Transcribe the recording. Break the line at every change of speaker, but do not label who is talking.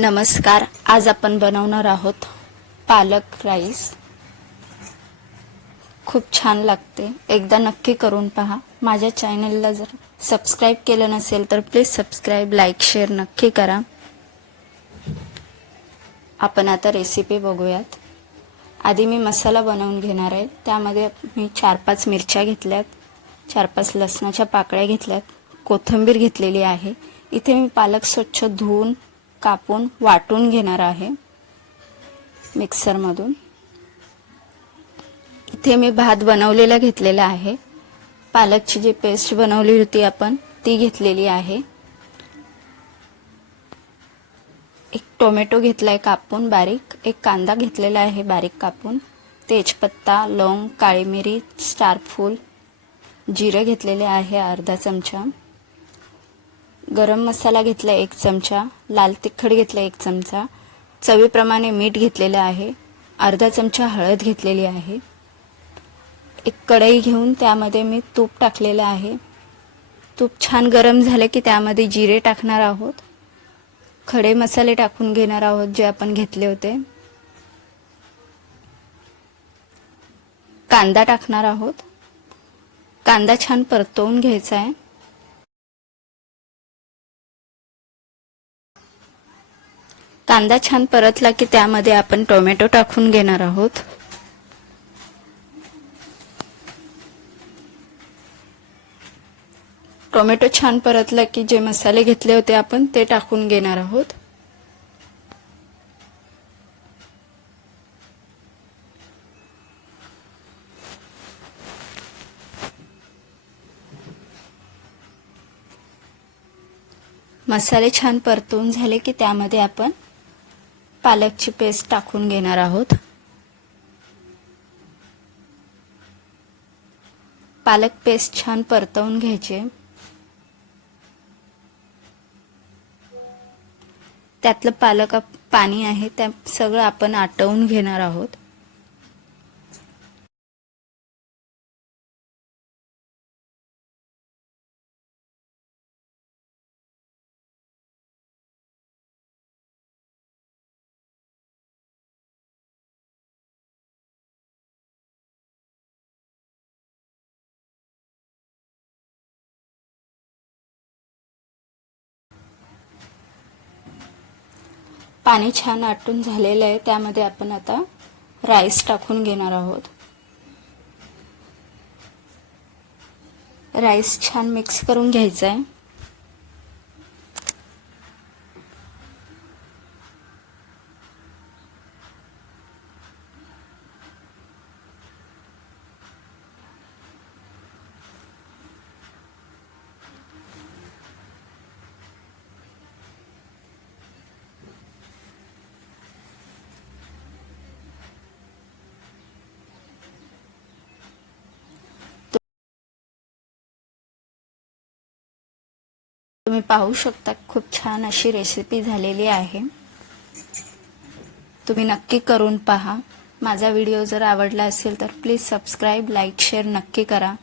नमस्कार आज आपण बनवणार आहोत पालक राईस. खूप छान लागते. एकदा नक्की करून पहा. माझ्या चॅनलला जर सबस्क्राईब केलं नसेल तर प्लीज सबस्क्राईब लाईक शेअर नक्की करा. आपण आता रेसिपी बघूयात. आधी मी मसाला बनवून घेणार आहे. त्यामध्ये मी चार पाच मिरच्या घेतल्यात चार पाच लसणाच्या पाकळ्या घेतल्यात कोथिंबीर घेतलेली आहे. इथे मी पालक स्वच्छ धुवून कापून वाटून घेणार आहे मिक्सरमधून. इथे मी भात बनवलेला घेतलेला आहे. पालकची जी पेस्ट बनवली होती आपण ती घेतलेली आहे. एक टोमॅटो घेतला आहे कापून बारीक एक कांदा घेतलेला आहे बारीक कापून. तेजपत्ता लवंग काळी मिरी स्टारफूल जिरं जिरे घेतलेले आहे अर्धा चमचा. गरम मसाला घेतला एक चमचा लाल तिखट घेतला एक चमचा चवीप्रमाणे मीठ घेतलेलं आहे अर्धा चमचा हळद घेतलेली आहे. एक कढई घेऊन त्यामध्ये मी तूप टाकलेलं आहे. तूप छान गरम झालं की त्यामध्ये जिरे टाकणार आहोत. खडे मसाले टाकून घेणार आहोत जे आपण घेतले होते. कांदा टाकणार आहोत. कांदा छान परतवून घ्यायचा आहे. कांदा छान परतला की त्यामध्ये आपण टोमॅटो टाकून घेणार आहोत. टोमॅटो छान परतला की जे मसाले घेतले होते आपण ते टाकून घेणार आहोत. मसाले छान परतून झाले की त्यामध्ये आपण पालकची पेस्ट टाकून घेणार आहोत. पालक पेस्ट छान परतवून घ्यायचे. त्यातलं पालक आप- पाणी आहे त्या सगळं आपण आटवून घेणार आहोत. पाणी छान आटून झालेलं आहे त्यामध्ये आपण आता राईस टाकून घेणार आहोत. राईस छान मिक्स करून घ्यायचा आहे. तुम्ही पाहू शकता खूप छान अशी रेसिपी झालेली आहे. तुम्ही नक्की करून पहा. माझा व्हिडिओ जर आवडला असेल तर प्लीज सबस्क्राईब लाईक शेअर नक्की करा.